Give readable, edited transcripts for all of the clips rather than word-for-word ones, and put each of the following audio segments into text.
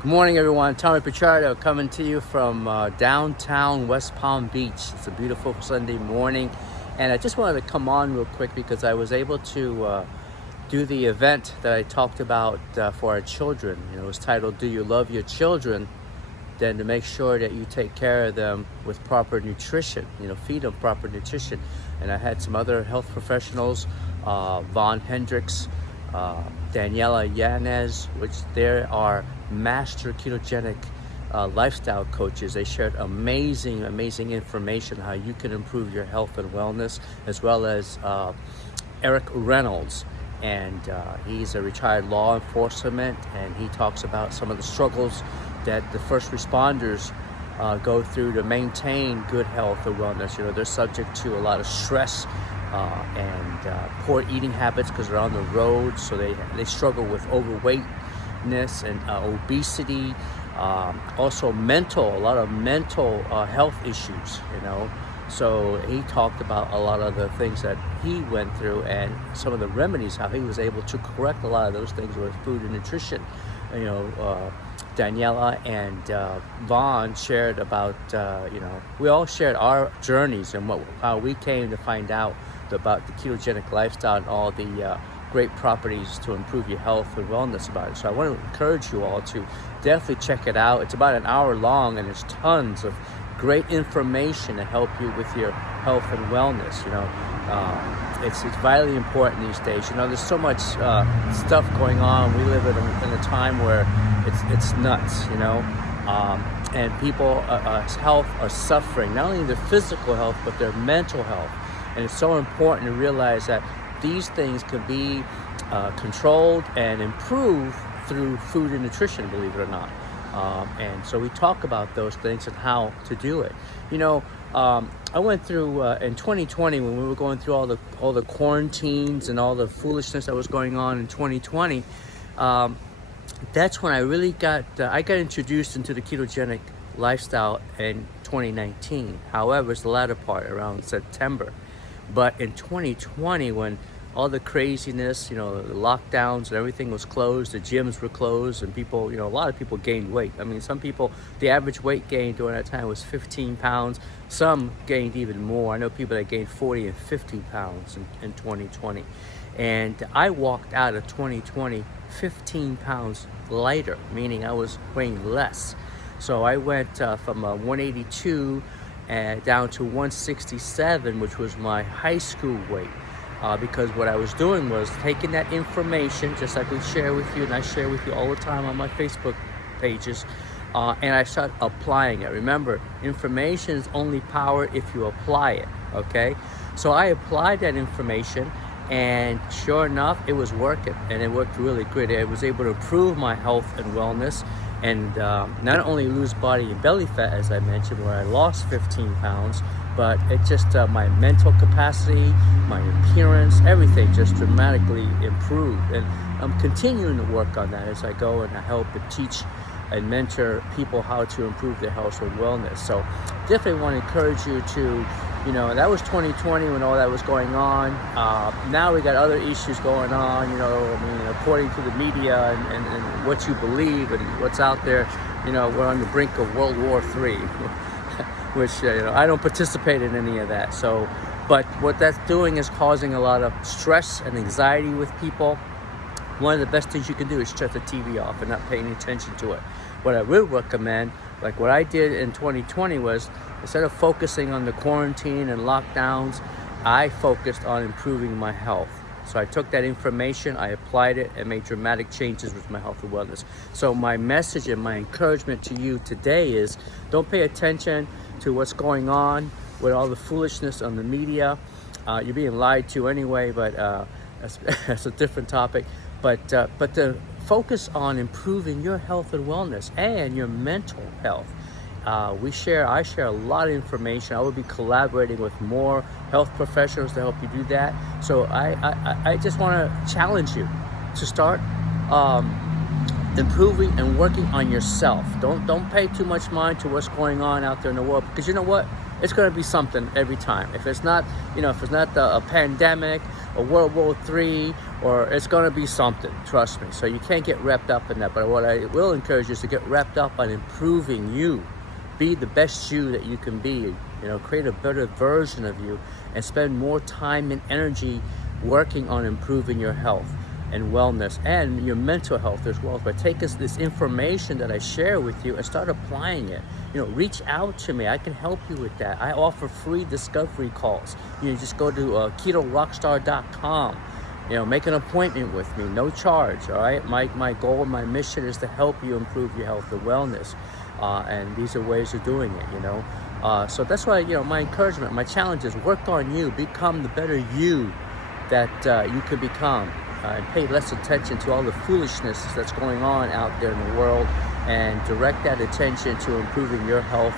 Good morning, everyone. Tommy Pichardo coming to you from downtown West Palm Beach. It's a beautiful Sunday morning, and I just wanted to come on real quick because I was able to do the event that I talked about for our children. It was titled, "Do You Love Your Children?" Then to make sure that you take care of them with proper nutrition, feed them proper nutrition. And I had some other health professionals, Von Hendricks, Daniela Yanez, which there are master ketogenic lifestyle coaches. They shared amazing information how you can improve your health and wellness, as well as Eric Reynolds. And he's a retired law enforcement, and he talks about some of the struggles that the first responders go through to maintain good health or wellness. They're subject to a lot of stress and poor eating habits because they're on the road, so they struggle with overweightness and obesity, also a lot of mental health issues. So he talked about a lot of the things that he went through and some of the remedies, how he was able to correct a lot of those things with food and nutrition. Daniela and Vaughn shared about, we all shared our journeys and how we came to find out about the ketogenic lifestyle and all the great properties to improve your health and wellness about it. So I want to encourage you all to definitely check it out. It's about an hour long, and there's tons of great information to help you with your health and wellness. It's vitally important these days. There's so much stuff going on. We live in a time where it's nuts. And people's health are suffering, not only their physical health but their mental health. And it's so important to realize that these things can be controlled and improved through food and nutrition, believe it or not. And so we talk about those things and how to do it. I went through in 2020, when we were going through all the quarantines and all the foolishness that was going on in 2020. That's when I really got introduced into the ketogenic lifestyle in 2019. However, it's the latter part, around September. But in 2020, when all the craziness, the lockdowns and everything was closed, the gyms were closed, and people, a lot of people gained weight. I mean, some people, the average weight gain during that time was 15 pounds. Some gained even more. I know people that gained 40 and 50 pounds in 2020. And I walked out of 2020 15 pounds lighter, meaning I was weighing less. So I went from 182 down to 167, which was my high school weight. Because what I was doing was taking that information, just like we share with you, and I share with you all the time on my Facebook pages, and I started applying it. Remember, information is only power if you apply it, okay? So I applied that information, and sure enough, it was working, and it worked really good. I was able to improve my health and wellness, and not only lose body and belly fat, as I mentioned, where I lost 15 pounds, but it just my mental capacity, my appearance, everything just dramatically improved. And I'm continuing to work on that as I go, and I help and teach and mentor people how to improve their health and wellness. So definitely want to encourage you to, that was 2020 when all that was going on. Now we got other issues going on, according to the media and what you believe and what's out there, we're on the brink of World War III. Which I don't participate in any of that. So, but what that's doing is causing a lot of stress and anxiety with people. One of the best things you can do is shut the TV off and not pay any attention to it. What I would recommend, like what I did in 2020, was instead of focusing on the quarantine and lockdowns, I focused on improving my health. So I took that information, I applied it, and made dramatic changes with my health and wellness. So my message and my encouragement to you today is, don't pay attention to what's going on with all the foolishness on the media. You're being lied to anyway, but that's a different topic. But to focus on improving your health and wellness and your mental health. I share a lot of information. I will be collaborating with more health professionals to help you do that. So I just want to challenge you to start improving and working on yourself. Don't pay too much mind to what's going on out there in the world, because you know what? it's going to be something every time. If it's not, if it's not a pandemic or World War III, or it's going to be something, trust me. So you can't get wrapped up in that. But what I will encourage you is to get wrapped up on improving you. Be the best you that you can be, create a better version of you, and spend more time and energy working on improving your health and wellness and your mental health as well. But take this information that I share with you and start applying it. Reach out to me. I can help you with that. I offer free discovery calls. Just go to ketorockstar.com. Make an appointment with me, no charge. All right. My goal and my mission is to help you improve your health and wellness. And these are ways of doing it, so that's why, my encouragement, my challenge is work on you, become the better you that you could become, and pay less attention to all the foolishness that's going on out there in the world, and direct that attention to improving your health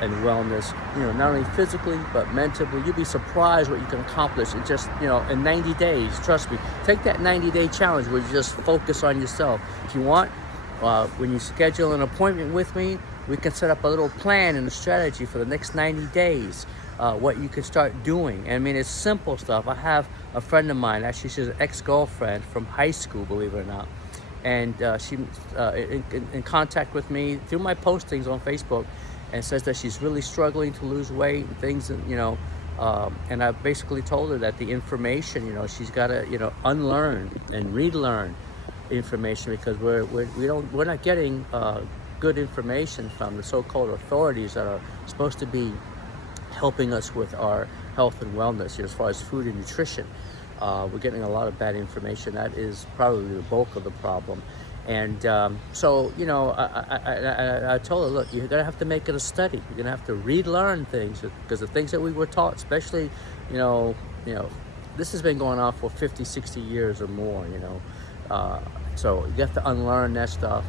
and wellness, not only physically, but mentally. You'll be surprised what you can accomplish in just, in 90 days. Trust me, take that 90-day challenge where you just focus on yourself. If you want, when you schedule an appointment with me, we can set up a little plan and a strategy for the next 90 days, what you can start doing. I mean, it's simple stuff. I have a friend of mine, actually she's an ex-girlfriend from high school, believe it or not. And she's in contact with me through my postings on Facebook, and says that she's really struggling to lose weight and things, and I basically told her that the information, she's got to, unlearn and relearn information, because we're not getting good information from the so-called authorities that are supposed to be helping us with our health and wellness, as far as food and nutrition. We're getting a lot of bad information. That is probably the bulk of the problem. And so, I told her, look, you're going to have to make it a study. You're going to have to relearn things, because the things that we were taught, especially, this has been going on for 50, 60 years or more, so you have to unlearn that stuff.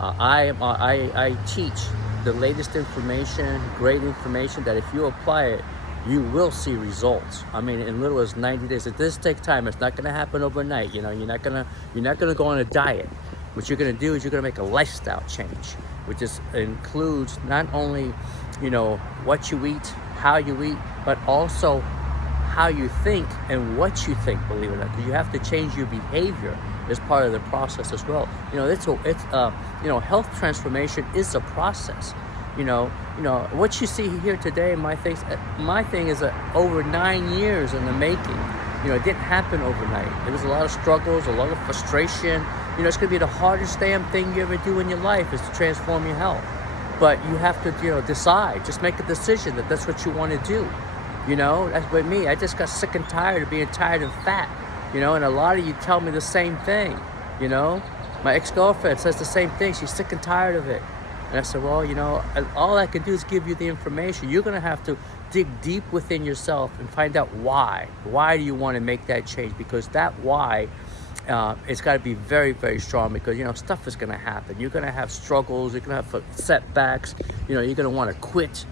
I teach the latest information, great information, that if you apply it, you will see results. I mean, in little as 90 days. It does take time. It's not going to happen overnight. You're not going to go on a diet. What you're going to do is you're going to make a lifestyle change, which includes not only, what you eat, how you eat, but also how you think and what you think, believe it or not. Because you have to change your behavior as part of the process as well. Health transformation is a process. What you see here today, my thing is over 9 years in the making. It didn't happen overnight. There was a lot of struggles, a lot of frustration. It's going to be the hardest damn thing you ever do in your life, is to transform your health. But you have to, decide. Just make a decision that that's what you want to do. That's with me. I just got sick and tired of being tired and fat. And a lot of you tell me the same thing. My ex-girlfriend says the same thing. She's sick and tired of it. And I said, well, all I can do is give you the information. You're going to have to dig deep within yourself and find out why. Why do you want to make that change? Because that why, it's got to be very, very strong, because, stuff is going to happen. You're going to have struggles. You're going to have setbacks. You're going to want to quit.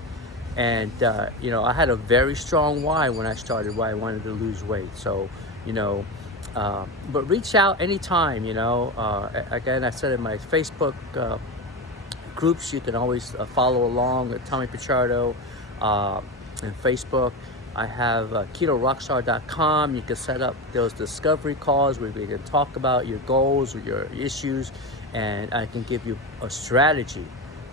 And, I had a very strong why when I started, why I wanted to lose weight. So, but reach out anytime, again, I said in my Facebook groups, you can always follow along at Tommy Pichardo and Facebook. I have ketorockstar.com. You can set up those discovery calls where we can talk about your goals or your issues, and I can give you a strategy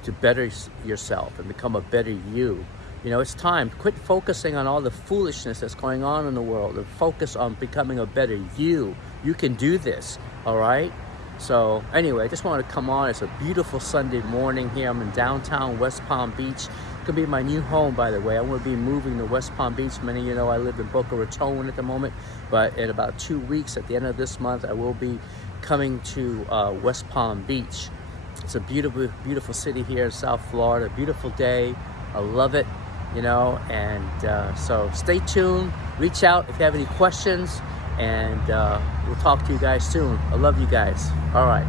to better yourself and become a better you. It's time. Quit focusing on all the foolishness that's going on in the world, and focus on becoming a better you. You can do this, all right? So anyway, I just wanted to come on. It's a beautiful Sunday morning here. I'm in downtown West Palm Beach. It could be my new home, by the way. I'm going to be moving to West Palm Beach. Many of you know I live in Boca Raton at the moment, but in about 2 weeks, at the end of this month, I will be coming to West Palm Beach. It's a beautiful, beautiful city here in South Florida. Beautiful day. I love it, and so stay tuned. Reach out if you have any questions, and we'll talk to you guys soon. I love you guys. All right.